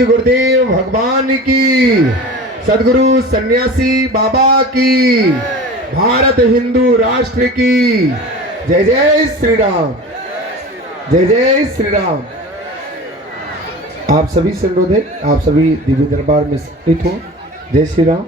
गुरुदेव भगवान की, सदगुरु सन्यासी बाबा की, भारत हिंदू राष्ट्र की। जय जय श्री राम, जय जय श्री राम। आप सभी से अनुरोध है, आप सभी दिव्य दरबार में सम्मिलित हो। जय श्री राम।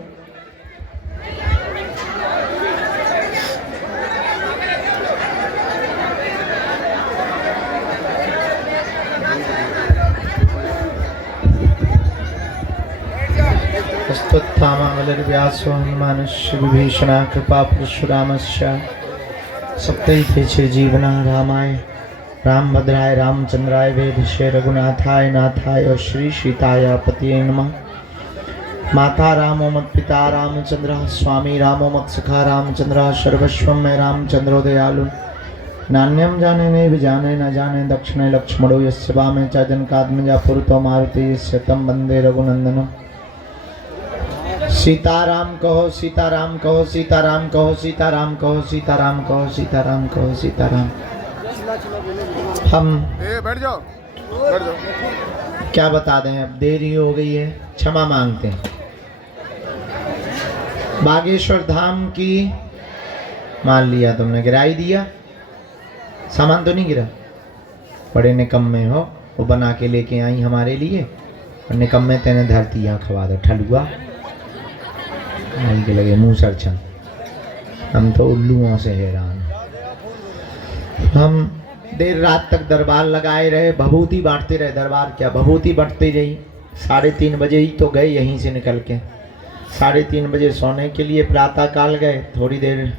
स्तुत्थामावलर्व्यासो हनुमानस्य विभीषणा कृपा परशुरामस्य सप्तैते चिरजीवना रामाय रामभद्राय रामचंद्राय वेधसे रघुनाथाय नाथाय श्री सीताय पतये नमः। माता रामो मत पिता रामचंद्र स्वामी रामो मत सखा रामचंद्र सर्वस्वं में रामचंद्रो दयालु नान्यम जाने नैव जाने न जाने दक्षिणे लक्ष्मणो यस्य वामे च जनकात्मजा पुरतो मारुति यस्य तं वन्दे रघुनंदनम्। सीताराम कहो सीताराम कहो सीताराम कहो सीताराम कहो सीताराम कहो सीताराम कहो सीताराम। हम बैठ जाओ क्या बता दें, अब देरी हो गई है, क्षमा मांगते हैं। बागेश्वर धाम की मान लिया तुमने, गिराई दिया, सामान तो नहीं गिरा। बड़े निकम्मे हो, वो बना के लेके आई हमारे लिए और निकम्मे तेने धरती यहाँ खवा दो ठलुआ के लगे मुंह सरछन। हम तो उल्लुओं से हैरान। हम देर रात तक दरबार लगाए रहे, भभूति बांटते रहे। दरबार क्या भभूति बांटते रही। 3:30 बजे ही तो गए यहीं से निकल के। 3:30 बजे सोने के लिए प्रातः काल गए, थोड़ी देर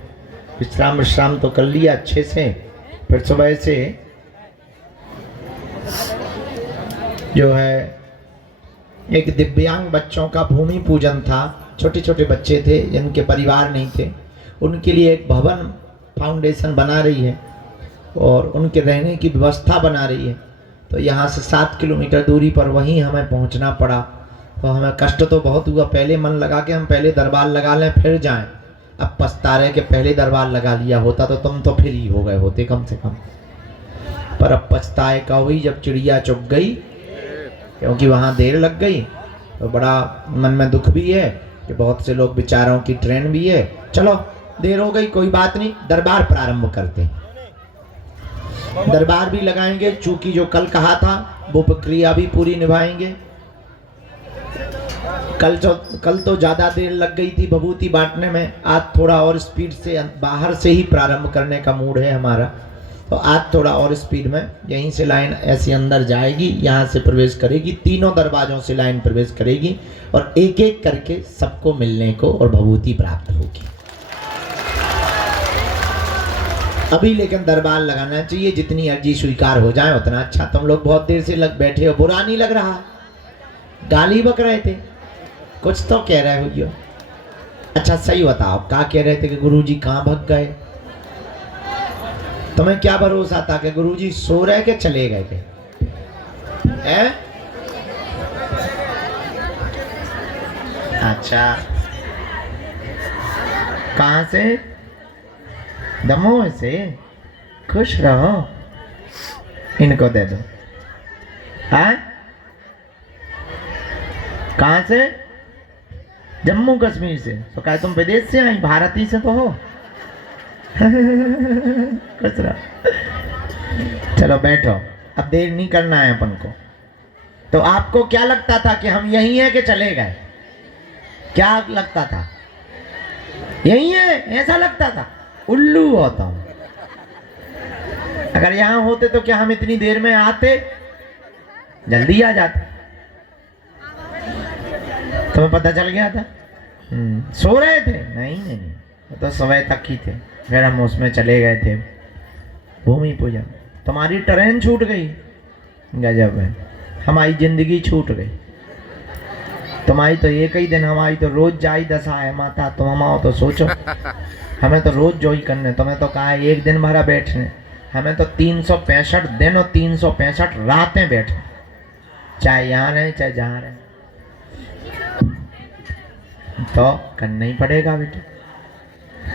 विश्राम तो कर लिया अच्छे से। फिर सुबह से जो है एक दिव्यांग बच्चों का भूमि पूजन था। छोटे छोटे बच्चे थे जिनके परिवार नहीं थे, उनके लिए एक भवन फाउंडेशन बना रही है और उनके रहने की व्यवस्था बना रही है। तो यहाँ से 7 किलोमीटर दूरी पर वहीं हमें पहुँचना पड़ा। तो हमें कष्ट तो बहुत हुआ। पहले मन लगा कि हम पहले दरबार लगा लें फिर जाएं। अब पछता रहे कि पहले दरबार लगा लिया होता तो तुम तो फिर ही हो गए होते कम से कम। पर अब पछताए का हुई जब चिड़िया चुग गई, क्योंकि वहाँ देर लग गई। तो बड़ा मन में दुख भी है कि बहुत से लोग बेचारों की ट्रेन भी है। चलो देर हो गई, कोई बात नहीं, दरबार प्रारंभ करते हैं। दरबार भी लगाएंगे, चूंकि जो कल कहा था वो प्रक्रिया भी पूरी निभाएंगे। कल तो ज़्यादा देर लग गई थी भभूति बांटने में। आज थोड़ा और स्पीड से बाहर से ही प्रारंभ करने का मूड है हमारा। तो आज थोड़ा और स्पीड में, यहीं से लाइन ऐसे अंदर जाएगी, यहाँ से प्रवेश करेगी, तीनों दरवाजों से लाइन प्रवेश करेगी और एक एक करके सबको मिलने को और भभूति प्राप्त होगी। अभी लेकिन दरबार लगाना चाहिए, जितनी अर्जी स्वीकार हो जाए उतना अच्छा। तुम लोग बहुत देर से बैठे हो, बुरा नहीं लग रहा। गाली बक रहे थे, कुछ तो कह रहे हो। अच्छा सही बताओ, क्या कह रहे थे कि गुरुजी कहाँ भग गए? तुम्हें क्या भरोसा था कि गुरुजी सो रहे के चले गए के? हैं? अच्छा, कहाँ से? दमोह से। खुश रहो, इनको दे दो। हैं? कहाँ से? जम्मू कश्मीर से। तो क्या तुम विदेश से आई? भारती से तो हो। चलो बैठो, अब देर नहीं करना है अपन को। तो आपको क्या लगता था कि हम यहीं हैं कि चले गए? क्या लगता था? यहीं है ऐसा लगता था? उल्लू होता हूं। अगर यहां होते तो क्या हम इतनी देर में आते? जल्दी आ जाते। तुम्हें पता चल गया था? सो रहे थे? नहीं, तो सुबह तक ही थे। फिर हम उसमें चले गए थे भूमि पूजन। तुम्हारी ट्रेन छूट गई, गजब है। हमारी जिंदगी छूट गई। तुम्हारी तो एक ही दिन, हमारी तो रोज जाई दशा है माता। तुम हम आओ तो सोचो, हमें तो रोज जो ही करने। तुम्हें तो कहा है एक दिन भरा बैठने, हमें तो 365 दिन और 365 रातें बैठने, चाहे यहाँ रहे चाहे जहाँ रहे। तो करना ही पड़ेगा बेटा।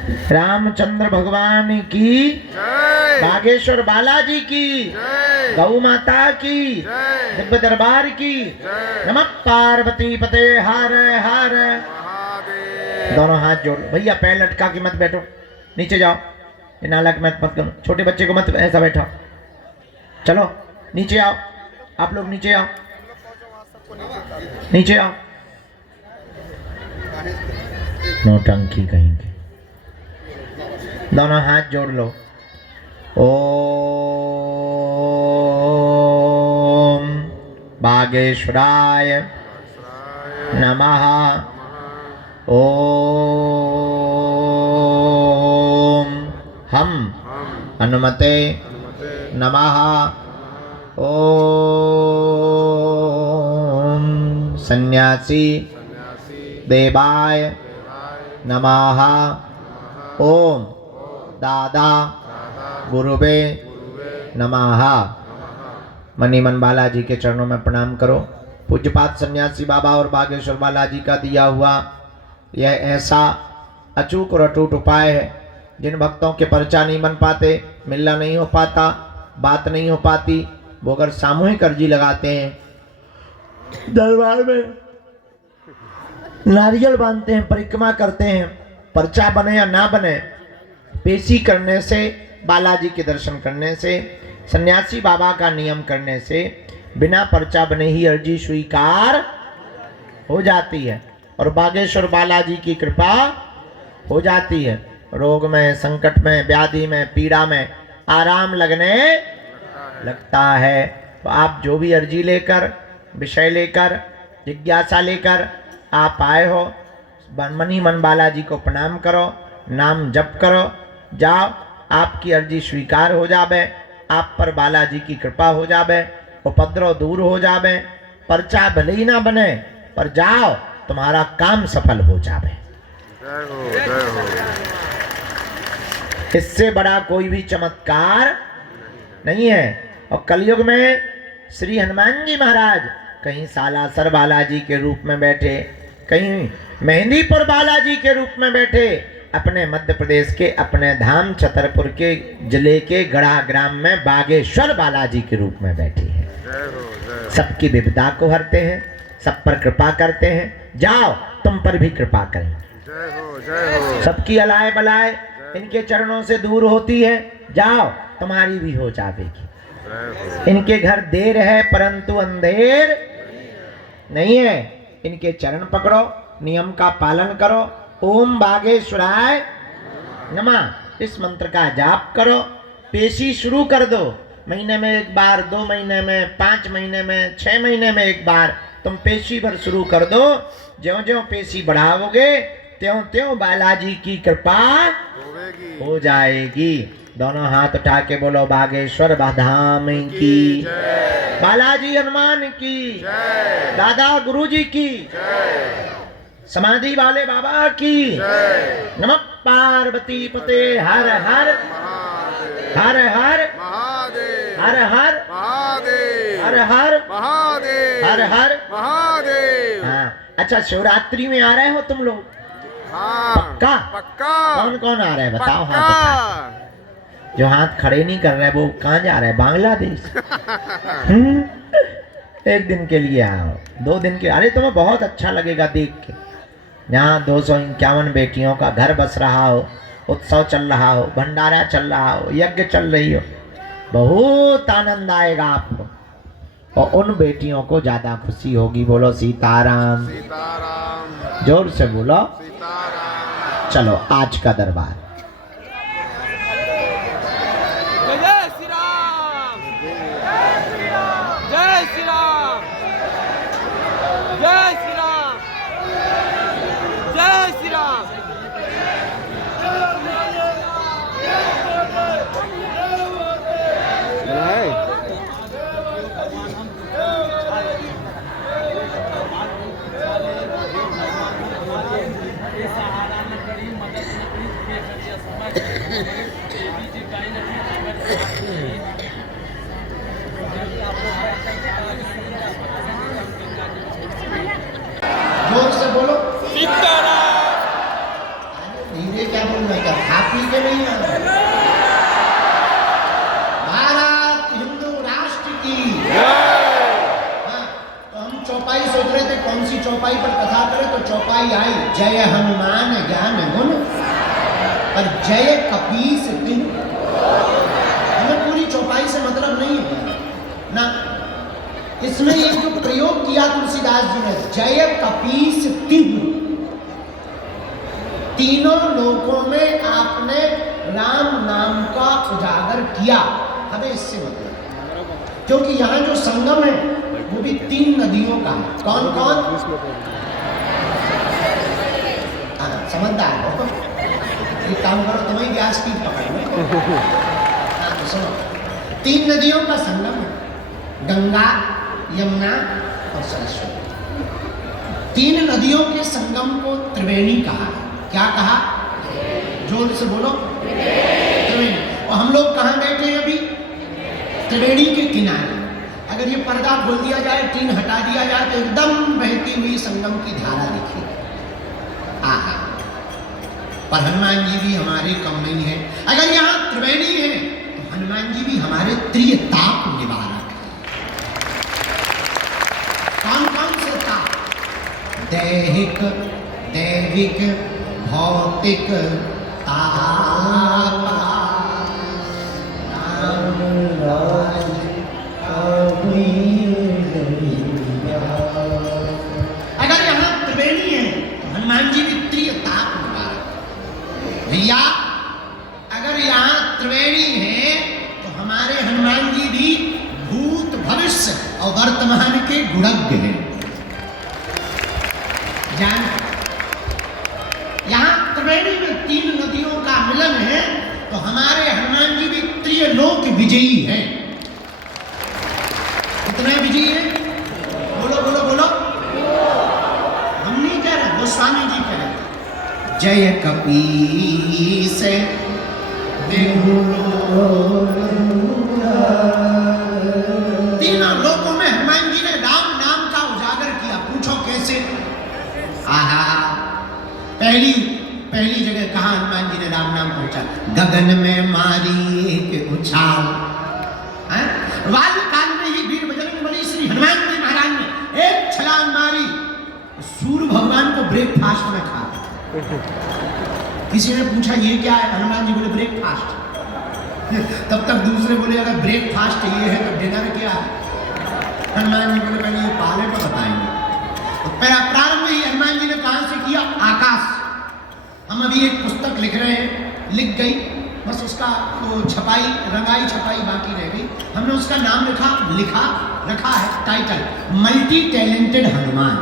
रामचंद्र भगवान की, बागेश्वर बालाजी की, गौ माता की, दिव्य दरबार की। नमः पार्वती पते हर हर। दोनों हाथ जोड़। भैया पैर लटका के मत बैठो, नीचे जाओ। ये नालक मत करो, छोटे बच्चे को मत ऐसा बैठो। चलो नीचे आओ, आप लोग नीचे आओ, नीचे आओ। नौटंकी कहीं की। दोनों हाथ जोड़ लो। ओम बागेश्वराय नमः। ओम हम हनुमते नमः। ओम सन्यासी देवाय नमः। ओम दादा गुरुवे नमः। मनीमन बालाजी के चरणों में प्रणाम करो। पूज्यपात सन्यासी बाबा और बागेश्वर बालाजी का दिया हुआ यह ऐसा अचूक और अटूट उपाय है, जिन भक्तों के पर्चा नहीं बन पाते, मिलना नहीं हो पाता, बात नहीं हो पाती, वो अगर सामूहिक अर्जी लगाते हैं, दरबार में नारियल बांधते हैं, परिक्रमा करते हैं, पर्चा बने या ना बने, पेशी करने से, बालाजी के दर्शन करने से, सन्यासी बाबा का नियम करने से बिना पर्चा बने ही अर्जी स्वीकार हो जाती है और बागेश्वर बालाजी की कृपा हो जाती है। रोग में, संकट में, व्याधि में, पीड़ा में आराम लगने लगता है। तो आप जो भी अर्जी लेकर, विषय लेकर, जिज्ञासा लेकर आप आए हो, मनी मन बालाजी को प्रणाम करो, नाम जप करो, जाओ, आपकी अर्जी स्वीकार हो जावे, आप पर बालाजी की कृपा हो जावे, उपद्रव दूर हो जावे, पर्चा भले ही ना बने पर जाओ, तुम्हारा काम सफल हो जावे। इससे बड़ा कोई भी चमत्कार नहीं है। और कलयुग में श्री हनुमान जी महाराज कहीं सालासर बालाजी के रूप में बैठे, कहीं मेहंदीपुर बालाजी के रूप में बैठे, अपने मध्य प्रदेश के अपने धाम छतरपुर के जिले के गढ़ा ग्राम में बागेश्वर बालाजी के रूप में बैठे हैं। सबकी विपदा को हरते हैं, सब पर कृपा करते हैं। जाओ, तुम पर भी कृपा करें। सबकी अलाय बलाय इनके चरणों से दूर होती है। जाओ, तुम्हारी भी हो जाएगी। इनके घर देर है परंतु अंधेर नहीं है। इनके चरण पकड़ो, नियम का पालन करो। ओम बागेश्वराय नमः इस मंत्र का जाप करो। पेशी शुरू कर दो। महीने में एक बार, 2 महीने में, 5 महीने में, 6 महीने में एक बार तुम पेशी भर शुरू कर दो। ज्यों ज्यों पेशी बढ़ाओगे त्यों त्यों बालाजी की कृपा हो जाएगी। दोनों हाथ उठा के बोलो बागेश्वर धाम की, बालाजी हनुमान की, दादा गुरुजी की, समाधि वाले बाबा की। नमः पार्वती पते हर हर हर हर हर हर हर हर हर हर महादेव। हाँ, अच्छा शिवरात्रि में आ रहे हो तुम लोग? पक्का पक्का। कौन कौन आ रहे हैं बताओ? हाथ जो हाथ खड़े नहीं कर रहे वो कहाँ जा रहे हैं? बांग्लादेश। एक दिन के लिए आओ, 2 दिन के। अरे तुम्हें बहुत अच्छा लगेगा देख के। यहाँ 251 बेटियों का घर बस रहा हो, उत्सव चल रहा हो, भंडारा चल रहा हो, यज्ञ चल रही हो, बहुत आनंद आएगा आपको। और उन बेटियों को ज्यादा खुशी होगी। बोलो सीताराम, सीताराम। जोर से बोलो सीताराम। चलो आज का दरबार। जय श्री राम, जय श्री राम, जय श्री राम, जय श्री राम, जय श्री राम। जोर से बोलो सीताराम। धीरे क्या बोलना क्या? कौन सी चौपाई पर कथा करें, तो चौपाई आई जय हनुमान ज्ञान गुण पर जय कपीस तिन। हमें पूरी चौपाई से मतलब नहीं है ना, इसमें एक जो प्रयोग किया तुलसीदास जी ने, जय कपीस तिन, तीनों लोकों में आपने राम नाम का उजागर किया। हमें इससे मतलब, क्योंकि यहाँ जो संगम है वो भी 3 नदियों का है। कौन कौन? समझदार हो, ये काम करो, तुम्हें गैस की पकड़ लो। तो सुनो, 3 नदियों का संगम है, गंगा, यमुना और सरस्वती। 3 नदियों के संगम को त्रिवेणी कहा। क्या कहा? जोर से बोलो, त्रिवेणी। और हम लोग कहाँ बैठे हैं अभी? त्रिवेणी के किनारे। अगर ये पर्दा खोल दिया जाए, टीन हटा दिया जाए, तो एकदम बहती हुई संगम की धारा दिखी। आहा, पर हनुमान जी भी हमारे कम नहीं है। अगर यहाँ त्रिवेणी है तो हनुमान जी भी हमारे त्रिताप निवारक है। कौन कौन से ताप? दैहिक, दैविक, भौतिक ताप। अगर यहाँ त्रिवेणी है तो हनुमान जी भी त्रिताप निवारक। भैया अगर यहाँ त्रिवेणी है तो हमारे हनुमान जी भी भूत, भविष्य और वर्तमान के गुणज्ञ हैं। जान, यहाँ त्रिवेणी में 3 नदियों का मिलन है, तो हमारे हनुमान जी भी त्रिलोक विजयी हैं। कितने विजयी हैं? बोलो बोलो बोलो। हम नहीं कह रहे, गोस्वामी जी कह रहे। जय कपीस तीनों लोकों में हनुमान जी ने राम नाम का उजागर किया। पूछो कैसे? आहा, पहली जगह कहाँ हनुमान जी ने राम नाम पहुंचा? गगन में मारी एक उछाल। वायु काल में ही वीर बजरंगबली श्री हनुमान जी महाराज ने एक छलांग मारी, सूर्य भगवान को ब्रेकफास्ट में खा। किसी ने पूछा ये क्या है? हनुमान जी बोले ब्रेकफास्ट। तब तक दूसरे बोले अगर ब्रेकफास्ट ये है तो डिनर क्या है? हनुमान जी बोले पहले ये पाले तो बताएंगे। तो पहला प्रारंभ ही हनुमान जी ने कहां से किया? आकाश। हम अभी एक पुस्तक लिख रहे हैं, लिख गई, बस उसका तो छपाई, रंगाई छपाई बाकी रह गई। हमने उसका नाम रखा है title, multi talented Hanuman.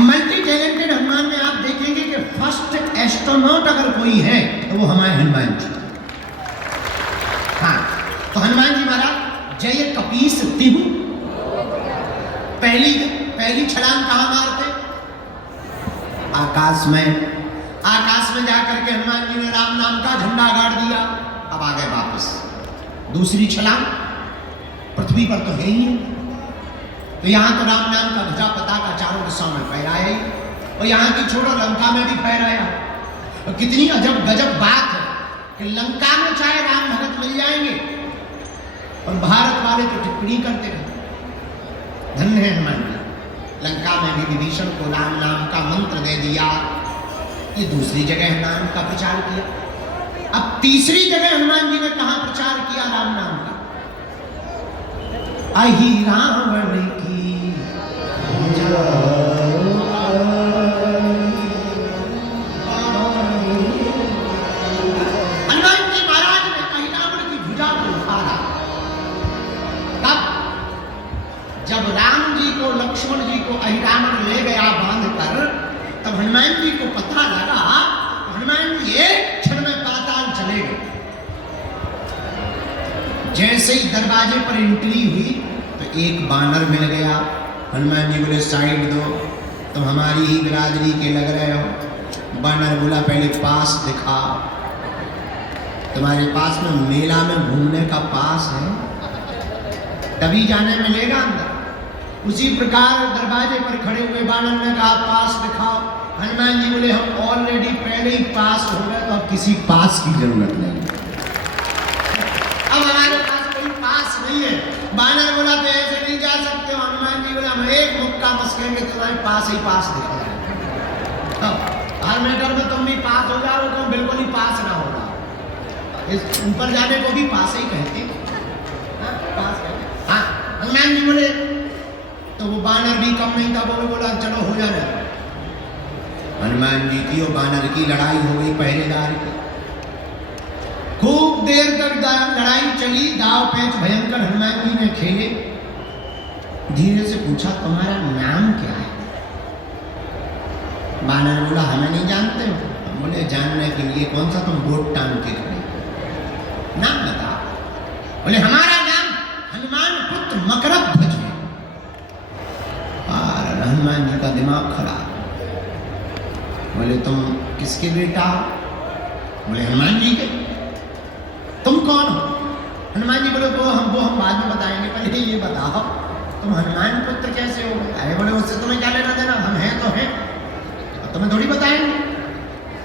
Multi talented Hanuman में आप देखेंगे कि फर्स्ट एस्ट्रोनॉट अगर कोई है तो वो हमारे हनुमान जी। हाँ, तो हनुमान जी महाराज जय कपीस तिहु, पहली छलांग कहाँ मारते? आकाश में। आकाश में जाकर के हनुमान जी ने राम नाम का झंडा गाड़ दिया। अब आ गए वापस। दूसरी छलांग पृथ्वी पर तो है ही है, तो यहाँ तो राम नाम का ध्वजा पताका चारों दिशाओं में फहराया ही, और यहाँ की छोड़ो लंका में भी फहराया। और कितनी अजब गजब बात है कि लंका में चाहे राम भगत मिल जाएंगे और भारत वाले तो टिप्पणी करते रहे। धन्य है हनुमान जी, लंका में भी विभीषण को राम नाम का मंत्र दे दिया। ये दूसरी जगह नाम का प्रचार किया। अब तीसरी जगह हनुमान जी ने कहां प्रचार किया राम नाम का? अहि रावण की हनुमान जी महाराज ने अहि रावण की भुजा को उठाया। तब जब राम जी को, लक्ष्मण जी को अहि रावण ले गया बांध कर, तब हनुमान जी को पता लगा, हनुमान जी एक क्षण में पाताल चले गए। जैसे ही दरवाजे पर एंट्री हुई तो एक बानर मिल गया। हनुमान जी बोले साइड दो, तुम हमारी ही बिरादरी के लग रहे हो। बानर बोला पहले पास दिखा, तुम्हारे पास में मेला में घूमने का पास है, तभी जाने मिलेगा अंदर। उसी प्रकार दरवाजे पर खड़े हुए बानर ने कहा पास दिखाओ। हनुमान जी बोले हम ऑलरेडी पहले ही पास हो गए, तो अब किसी पास की जरूरत नहीं। अब हमारे पास कोई पास नहीं है। बानर बोला तो ऐसे नहीं जा सकते हो। हनुमान जी बोला हम एक मुक्का मस्केंगे तुम्हारे पास ही पास दिखा जाए। हर मैटर में तुम भी पास हो जाओ, तुम बिल्कुल ही पास ना होगा। इस ऊपर जाने को भी पास ही कहते हैं। हाँ, हनुमान जी बोले तो वो बानर भी कम नहीं था, वो भी बोला चलो हो जाना। हनुमान जी की और बानर की लड़ाई हो गई पहरेदार की। खूब देर तक लड़ाई चली, दाव पेच भयंकर हनुमान जी ने खेले। धीरे से पूछा तुम्हारा नाम क्या है? बानर बोला हमें नहीं जानते हो। हम बोले जानने के लिए कौन सा तुम वोट टांग के खड़े, नाम बता। बोले हमारा नाम हनुमान पुत्र मकरध्वज है। और हनुमान जी का दिमाग खराब। बोले तुम किसके बेटा हो? बोले हनुमान जी के। तुम कौन हो? हनुमान जी बोले वो हम बाद में बताएंगे, पहले ये बताओ तुम हनुमान पुत्र कैसे हो? अरे बोले उससे तुम्हें क्या लेना देना, हम हैं तो हैं, तुम्हें थोड़ी बताएंगे।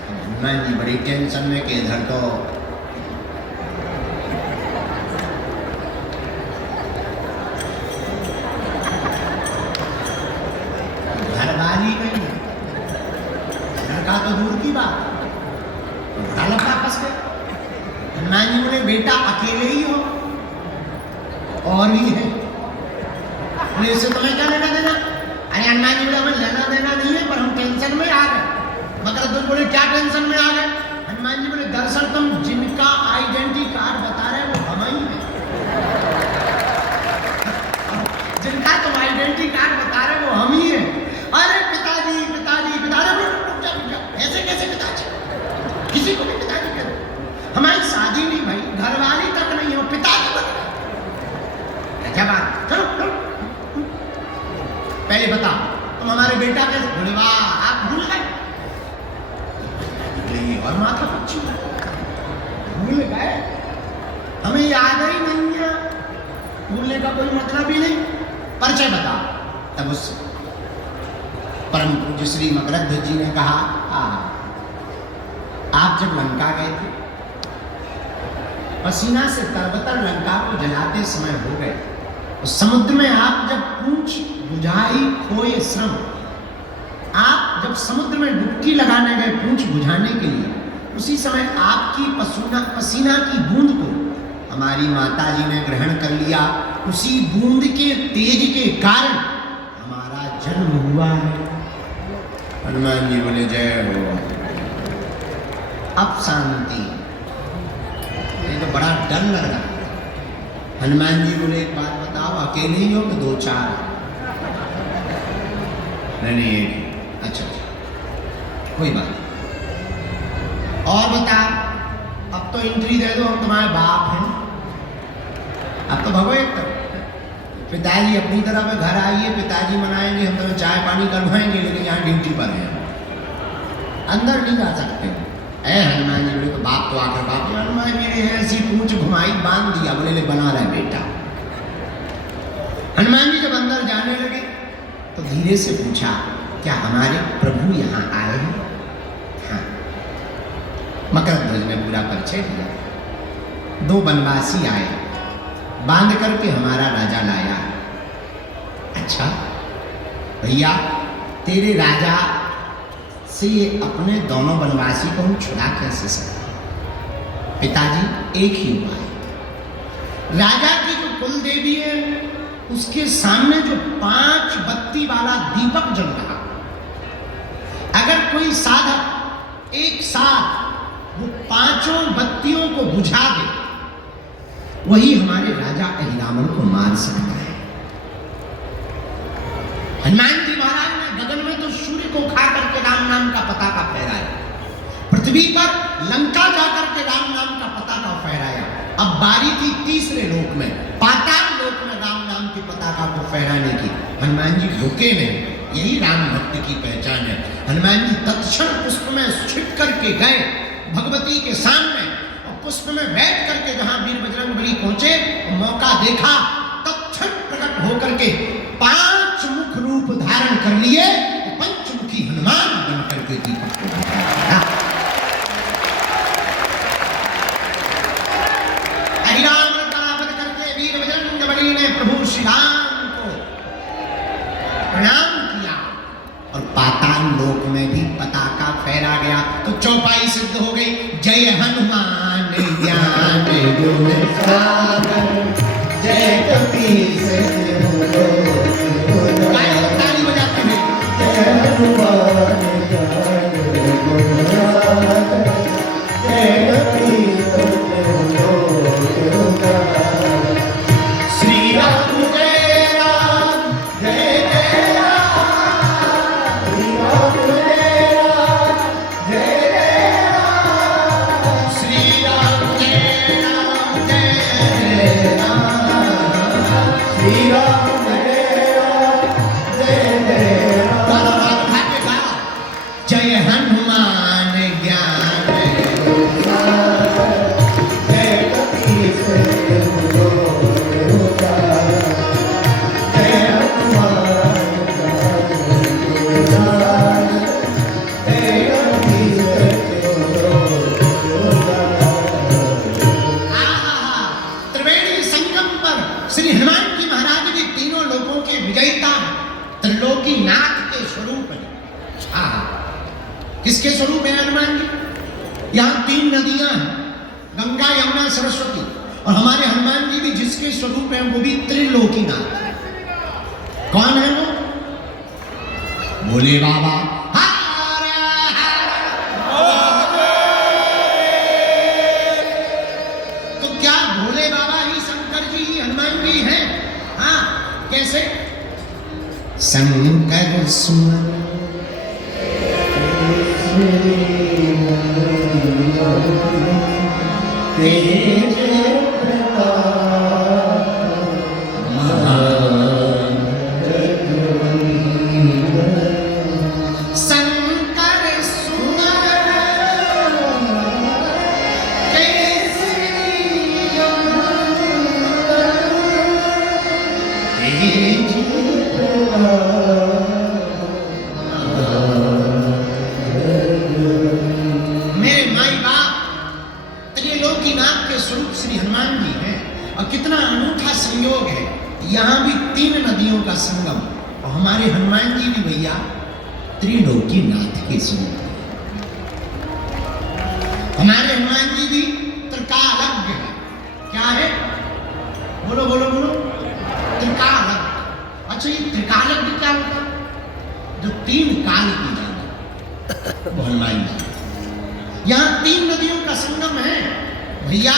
हनुमान जी बड़ी टेंशन में कि इधर तो घरवाली नहीं, लड़का तो दूर की बात, बड़ा लड़का फंस गया। हनुमान जी बोले बेटा अकेले ही हो और भी है? बोले इससे तुम्हें क्या लेना देना? अरे हनुमान जी बोले हमें लेना देना नहीं है, पर हम टेंशन में आ गए। मकरध्वज बोले क्या टेंशन में आ गए? हनुमान जी बोले दरअसल तुम जिनका आइडेंटिटी कार्ड बता रहे हो वो हम ही हैं। जिनका तुम आइडेंटिटी कार्ड बता रहे हो वो हम ही हैं। अरे पिताजी पिताजी पिताजी, ऐसे कैसे पिताजी? किसी को भी पिताजी कह दो। हमारी शादी नहीं भाई, घरवाली तक नहीं हो, पिताजी बन गए। क्या बात, चलो चलो पहले बता तुम हमारे बेटा कैसे? बोले वाह आप भूल गए। और माता पक्षी भूल गए, हमें याद ही नहीं है। भूलने का कोई मतलब ही नहीं। परिचय बता। तब उस परम पूज्य श्री मकरध्वज जी ने कहा आप जब लंका गए थे, पसीना से तरबतर लंका को जलाते समय हो गए। उस समुद्र में आप जब पूंछ बुझाई खोए श्रम, आप जब समुद्र में डुबकी लगाने गए पूंछ बुझाने के लिए, उसी समय आपकी पसीना की बूंद को हमारी माता जी ने ग्रहण कर लिया। उसी बूंद के तेज के कारण हमारा जन्म हुआ है। हनुमान जी बोले जय हो। अब शांति। ये तो बड़ा डर लग रहा है। हनुमान जी बोले एक बात बताओ, अकेले ही हो कि दो चार? नहीं अच्छा कोई बात। और बता, अब तो एंट्री दे दो, हम तुम्हारे बाप हैं। अब तो भगो एक पिताजी अपनी तरफ है, घर आइए, पिताजी मनाएंगे, हम तुम्हें चाय पानी करवाएंगे, लेकिन यहाँ ड्यूटी पर हैं, अंदर नहीं जा सकते। ऐ हनुमान जी बोले तो बाप तो आकर बाप। हनुमान जी ने ऐसी पूंछ घुमाई, बांध दिया, बोले ले बना रहा बेटा। हनुमान जी जब अंदर जाने लगे तो धीरे से पूछा क्या हमारे प्रभु यहाँ आए हैं? हाँ। मकरध्वज ने पूरा परिचय दिया। दो बनवासी आए, बांध करके हमारा राजा लाया। अच्छा भैया, तेरे राजा से अपने दोनों बनवासी को हम छुड़ा कैसे सकते? पिताजी एक ही उपाय, राजा की जो कुल देवी है उसके सामने जो 5 बत्ती वाला दीपक जल रहा, अगर कोई साधक एक साथ वो 5 बत्तियों को बुझा दे, वही हमारे राजा अहिरावण को मार सकता है। हनुमान जी महाराज ने गगन में तो सूर्य को खा करके राम नाम का पताका फहराया, पृथ्वी पर लंका जाकर के राम नाम का पताका फहराया। अब बारी थी तीसरे लोक में, पाताल लोक में राम नाम के पताका को फहराने की। हनुमान जी रुके नहीं, यही राम भक्ति की पहचान है। हनुमान जी तत्क्षण पुष्प में छिप करके गए भगवती के सामने, और पुष्प में बैठ करके जहां वीर बजरंगबली पहुंचे, मौका देखा, तत्क्षण प्रकट होकर के 5 मुख रूप धारण कर लिए, पंचमुखी हनुमान बन करके दीपक को बुझाया। अहिरावण का वध करके वीर प्रणाम किया और पाताल लोक में भी पताका फहरा गया। तो चौपाई सिद्ध हो गई। जय हनुमान ज्ञान गुण सागर, जय कपीस ताली बजाते हैं। जय हनुमान ज्ञान गुण सागर, जय कपीस श्री राम जय राम जय जय राम, श्री राम जय राम जय जय राम, श्री राम जय राम जय जय राम, श्री राम जय राम जय जय राम। जय हनुमान ज्ञान गुण सागर, जय कपीस श्री हनुमान जी महाराज भी तीनों लोगों के विजयता त्रिलोकी नाथ के स्वरूप है। किसके स्वरूप है हनुमान जी? यहाँ तीन नदियां हैं, गंगा यमुना सरस्वती, और हमारे हनुमान जी भी जिसके स्वरूप हैं वो भी त्रिलोकी नाथ है। कौन है वो? बोले बाबा तो क्या भोले बाबा ही शंकर जी ही हनुमान जी हैं? हाँ, कैसे? शंकर सुमन तेज मेरे माई बाप त्रिलोकीनाथ के स्वरूप श्री हनुमान जी हैं। और कितना अनूठा संयोग है, यहाँ भी तीन नदियों का संगम, और हमारे हनुमान जी भी भैया त्रिलोकीनाथ के स्वरूप हैं। हमारे हनुमान जी भी त्रिकालज्ञ है। क्या है? बोलो बोलो बोलो। त्रिकालज्ञ। अच्छा, ये त्रिकालज्ञ क्या होता है? जो तीन काल की जाने वो हनुमान जी। यहाँ तीन नदियों का संगम है भैया।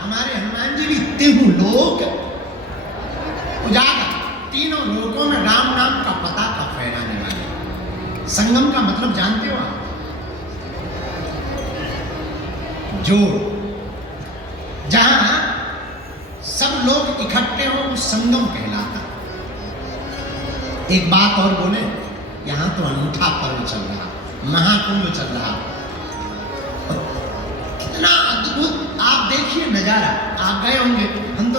हमारे हनुमान जी भी तीनों लोक उजागर, तीनों लोकों में राम नाम का पताका फहराने वाले। संगम का मतलब जानते हो आप? जो जहां सब लोग इकट्ठे हो उस संगम कहलाता। एक बात और बोले, यहां तो अनूठा पर्व चल रहा, महाकुंभ चल रहा। कितना अद्भुत आप देखिए नजारा। आप गए होंगे, हम तो